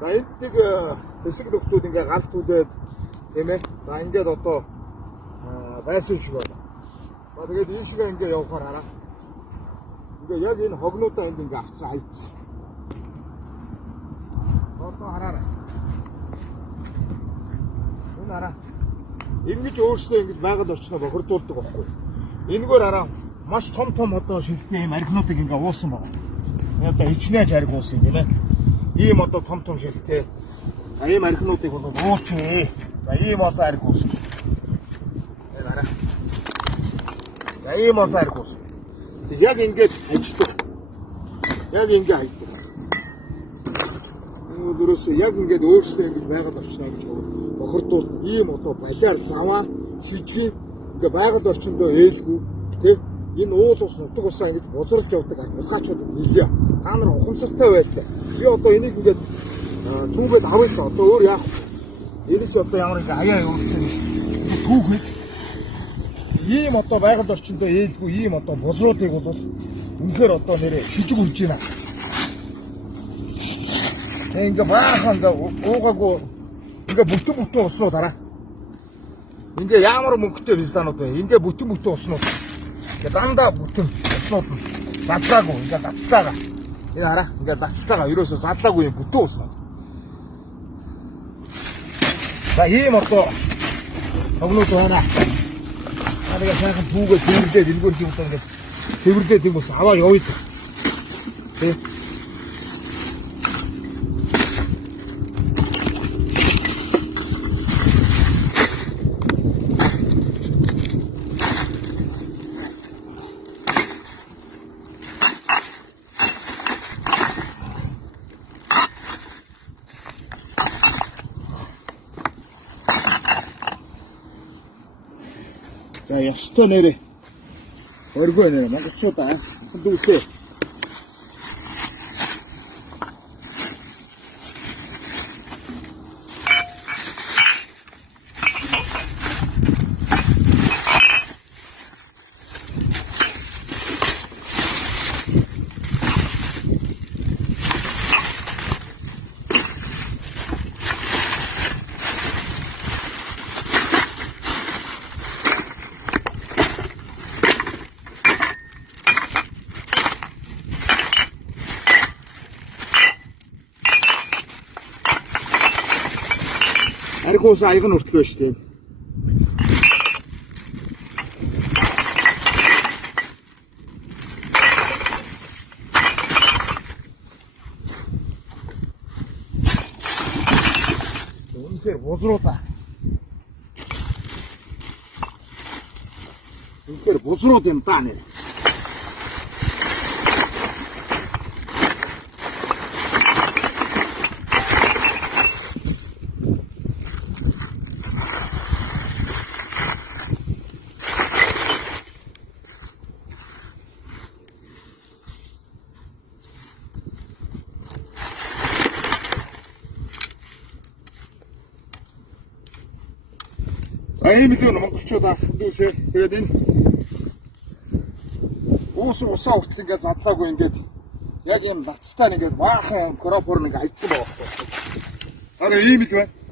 За энд нэг хэсэг нөхдүүд ингээ галт түлээд тийм ээ. За ингээд одоо байсан шиг байна. За тэгээд энэ шиг ингээ явахаар хараа. Ингээ яг энэ хогнуудаа энд ингээ авчраа хайцсан. Одоо хараарай. Энэ хараа. Ингэж өөрсдөө ингэж байгаль орчноо бохирдуулдаг байхгүй. Энэгээр хараа маш том одоо шилтэй юм архинуудыг ингээ уусан байна. Одоо хичнээн жариг уусан тийм ээ. Ийм одоо том шилтэй. За ийм архинуудыг бол уучлаа. За ийм олон архи уусан. Энэ хараа. За ийм олон архи уусан. Яг ингэж ажилладаг. Яг ингэ хайдаг. Өөрөөсөө яг ингэж өөрсдөө ингэж байгаль орчноо гэж бохирдуулдаг. Ийм одоо балиар заваа шижгийн ингээ байгаль орчиндөө ээлгүй тийм энэ уул ус нутаг усаа ингэж бузарж явдаг улхаачуудад хэлье. Та нар ухамсартай байлаа. Би одоо энийг ингээд түүгээд авъя та одоо өөр яах вэ? Энэ ч одоо ямар ингээ хаяа явуулсан түүхээс ийм одоо байгаль орчиндөө ээлгүй ийм одоо бузруудыг бол үнэхээр одоо нэрээ шижиг үлж байна. Ингээ баахан ингээ уугаагүй ингээ бүтэн уснууд хараа. Ингээ ямар мөнгөтэй визданууд вэ? Ингээ бүтэн уснууд. Ингээ дандаа бүтэн уснууд задлаагүй ингээ дацтайгаа. Энэ хараа ингээ дацтайгаа ерөөсөө задлаагүй юм бүтэн уснууд. За ийм одоо хогнууд байна. Арга сайхан түүгээ цэвэрлээд энэгээр юм одоо ингээ цэвэрлээд юм ус аваа явъя. Тэ. За ёстой нэрээ өргөө нэрээ монголчуудаа дүүсээ. Архиус аяг нь хүртэл байж тээ. Үнэхээр бузруудаа. Үнэхээр бузрууд юм даа нэ. За ийм л монголчууд ах дүүсээ. Тэгээд энэ усаа хүртэл ингээд задлаагүй ингээд яг юм бацтай ингээд баахан кропор нэг хайцсан байгаа байхгүй. Аа ийм л байна.